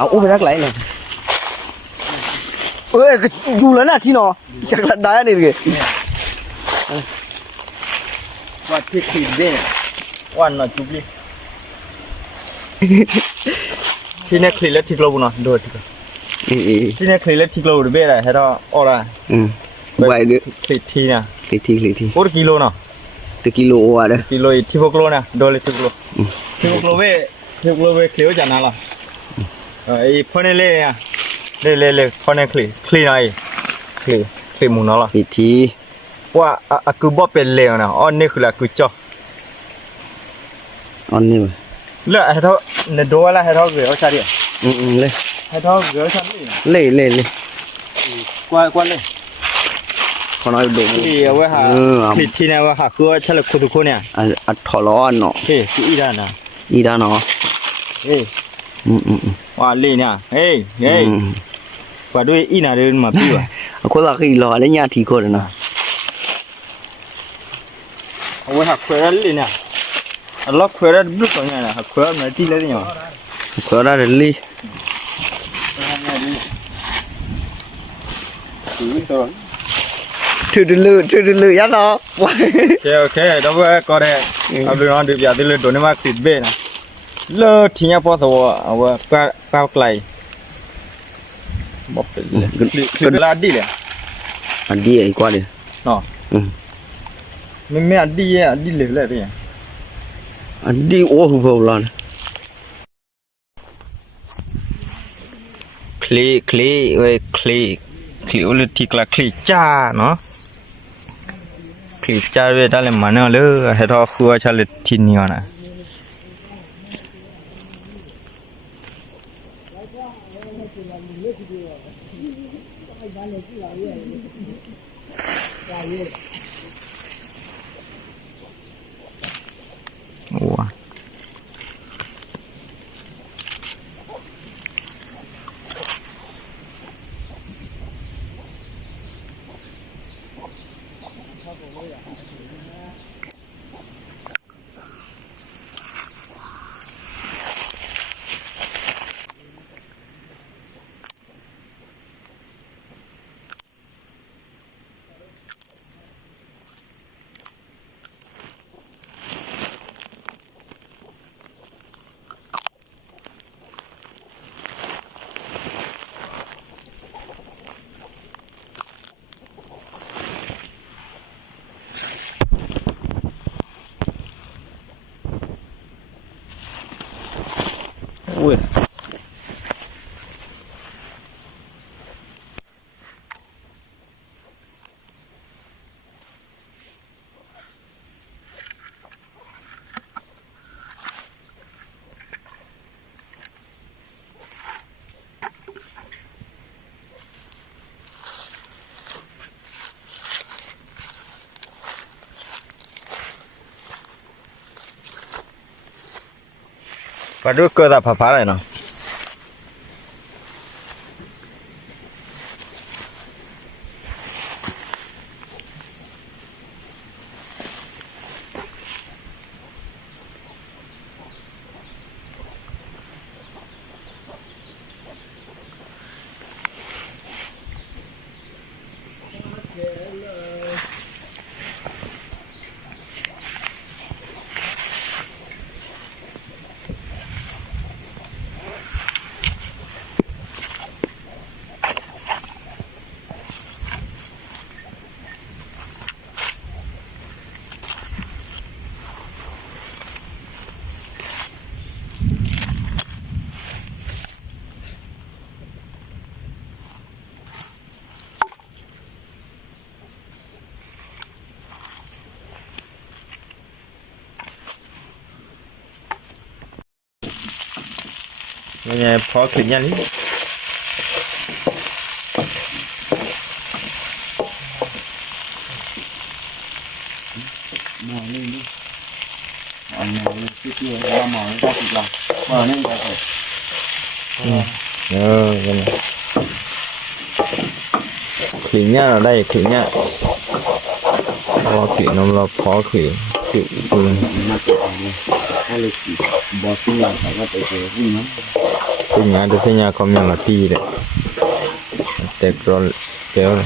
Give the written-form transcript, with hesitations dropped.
áo úp rác lấy này ơi cái dù lớn là chi nó chắc là đá này kìa qua thịt thịt bên quan nó chụp điที่นี่คลีเล็กที่กลัวบุญนะดูที่ที่นี่คลีเล็กที่กลัวดูเบ้อะไรให้เราออกละใบเดือดคลีทีเนี่ยคลีทีโอ้กิโลเนาะตัวกิโลอ่ะเด้อกิโลที่พวกโลเนี่ยดูเลยที่กลัวที่พวกโลเบ้ที่พวกโลเบ้คลีว่าจะน่าละไอ้พ่อเนี่ยเล่เนี่ยเล่พ่อเนี่ยคลีหน่อยคลีมุนเนาะละคลีทีว่ากูบอกเป็นเลี้ยงนะอ๋อนี่คือละกูจ่ออันนี้มั้ยเลือกให้เขาเนี่ยดูอะไรให้เขาเกลือชาดิเลยให้เขาเกลือชาดิเลยกว่าเลยขอน้อยดูที่เอาไว้หาที่เนี่ยว่าหาคือว่าเฉลยคุทุกคนเนี่ยอัดถอล้อเนาะเฮ้ยที่อีด้านนะเนาะเฮ้ยว่าเลยเนี่ยเฮ้ยว่าด้วยอีน่าเดินมาพี่ว่ะคนละคือรอแล้วญาติคนนะเอาไว้หาเกลือเลยเนี่ยล็อกเกลือดูตัวเนี่ยนะเกลือมันตีเลยเนี่ยเกลือได้เลยถือดื้อยันเนาะโอเคเดี๋ยวก็ได้เอาดูน้องดูอย่าดื้อโดนนี่มาติดเบ้นะเลิกทิ้งพอตัวเอาไว้ก้าวไกลบอกเป็นเลยคือเวลาดีเลยอันดีไอ้กว่าเลยเนาะไม่อันดีเลยพี่อันดีโอ้โหพอแล้วคลีเว้ยคลีอุลติกละคลีจ้าเนาะคลีจ้าเว้ยได้เลยมันเลยให้เราคัวชาลิทีนี้นะว้าอุ้ยมาดูเกิดอะไรผ่าอะไรเนาะเนี่ยพอขึ้นยันนี้มองนี่อันนี้ที่เรามองได้ติดหลังมองนี่ไปเลยกันขึ้นยันเราได้ขึ้นยันพอขึ้นน้ำเราพอขึ้นปืน มาตัวนี้ให้เลยขี่บอสที่เราแต่ว่าไปเจอวิ่งนั้น Ủa. segna come la tira te crol che ora